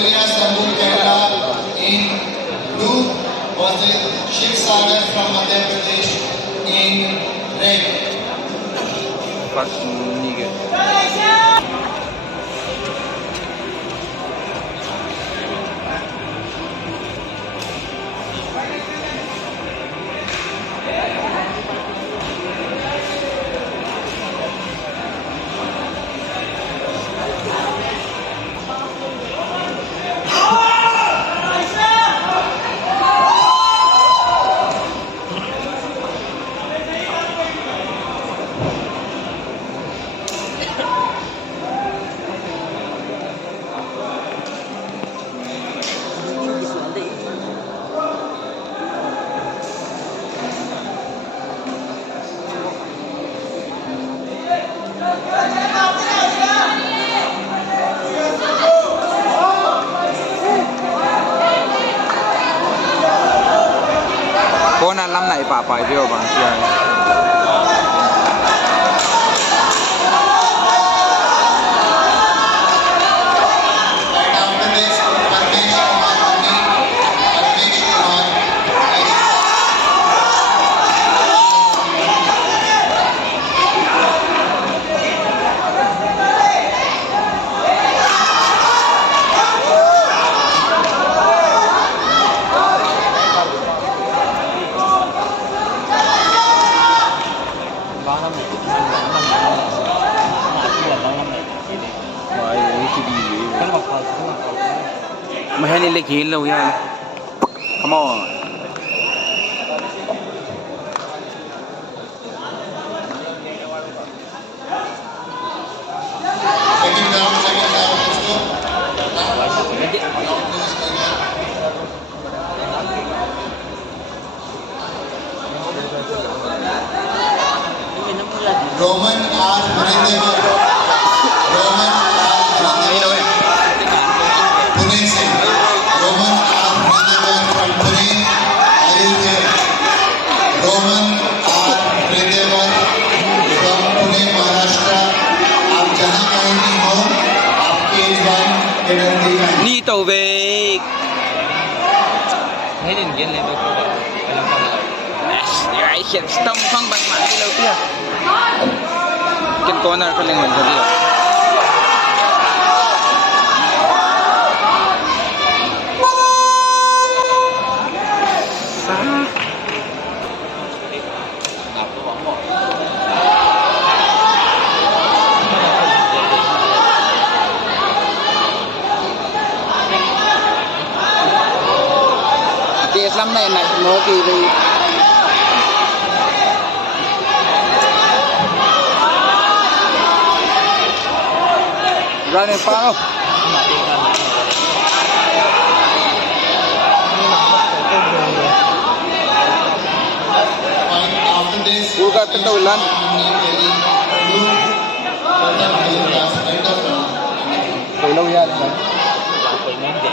Victoria Sambhu Kerala in blue versus Shiv Sagar from Madhya Pradesh in red. Cô là năm này bà phải điều bằng kia. Mà hay nên lấy kín lâu nha. Come on. Second round, let's go. Roman R. Haridevan. Roman R. Haridevan. Pune se. Roman R. Haridevan from Pune. Ayodhya. Roman R. Haridevan from Pune, Maharashtra. आप जहाँ कहीं भी हो, आपके one medal दिखाएं. Đi tàu về. Thấy định kiến lên được không? Phải làm sao? Ai hiện tâm phong bằng mạng đi đâu kia. Cái con nào có lên mình rồi. Cái lắm này này nó kỳ đi. Ra này phá không? After this, Ủa cái đầu lần. Từ lâu ra đấy. Quay mấy cái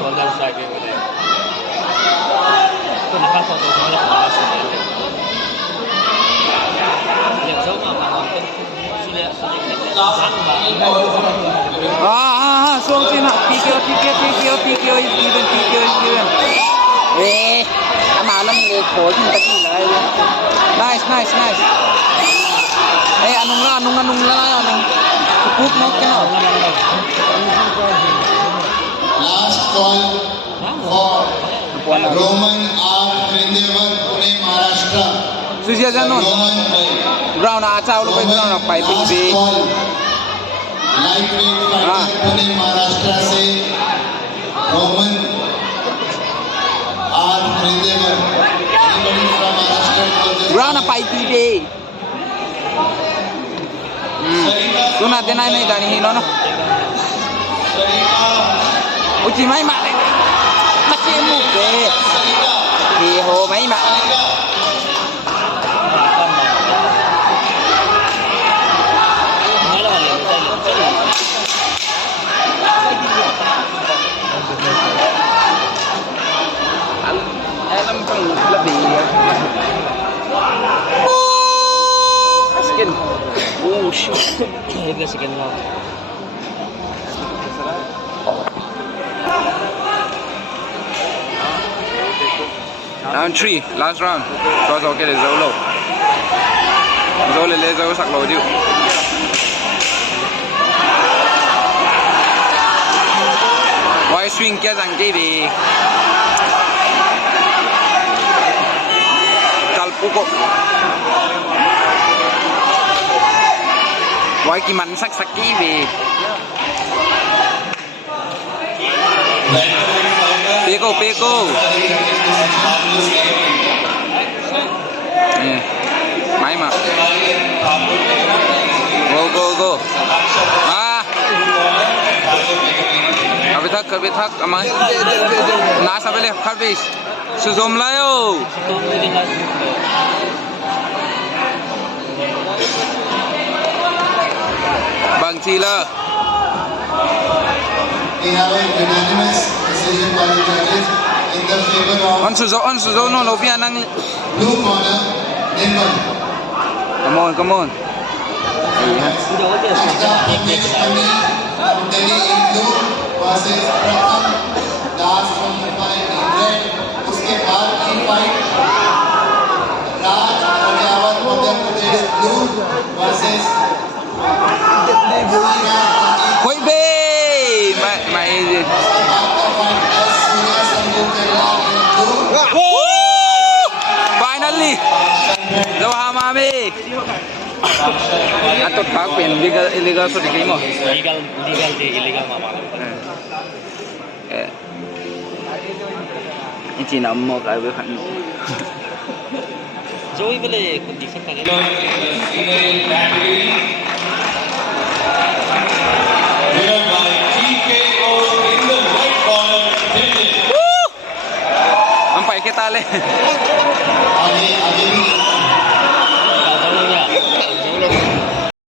số lâu sai cái này. Tôi nói sao tôi không nhận là số này. Nhận dấu mà còn tên số liệu Xuống trên ạ. PQ is given. Ê, mà lắm người khổ chứ ta chỉ là nice. Ê, anong la. Cúp nó cái nào. Last call for Roman R. Haridevan, Pune, Maharashtra. Susia Janon. Ground na chao lo ground na pai ping si. Lightweight fighter Pune, Maharashtra से Roman R. Haridevan. Anybody from Maharashtra? Ground na pai pi de. Tu na tenai nai dani hi no. Uchi mai ma này. Mà chim một kề. Thì hồ mấy mà. Alam pang lebih. Skin. Oh shoot. Ini second round. Round 3, last round. Cho cái để dấu lỗ. Dấu lên dấu sạc lỗ chịu. Why swing kia rằng cái gì? Kalpukok. Why cái mắn sắc sắc cái gì? Peko, peko. Yeah. Máy mà. Go, go, go. À. Kabit hak, amay. Nasa balik, Karbish. Suzom layo. Bang Chila. We have a unanimous decision by the judges in the favor of On Suzo, no, Lovia nang. blue corner, Nirmal. Come on. Next up, Umesh Kami from Delhi in blue versus Pratham Das from Mumbai in red. उसके बाद की fight Raj Hariyawat Madhya Pradesh blue versus Koi be. My उसके बाद का fight S Surya Sanju Kerala in blue. Finally. Doha mami. Atot pak pen illegal so dikai mo. legal di illegal mama. Ini nam mo kai be khan. Joey bele kundi sakta ke. Sampai kita le. आगे भी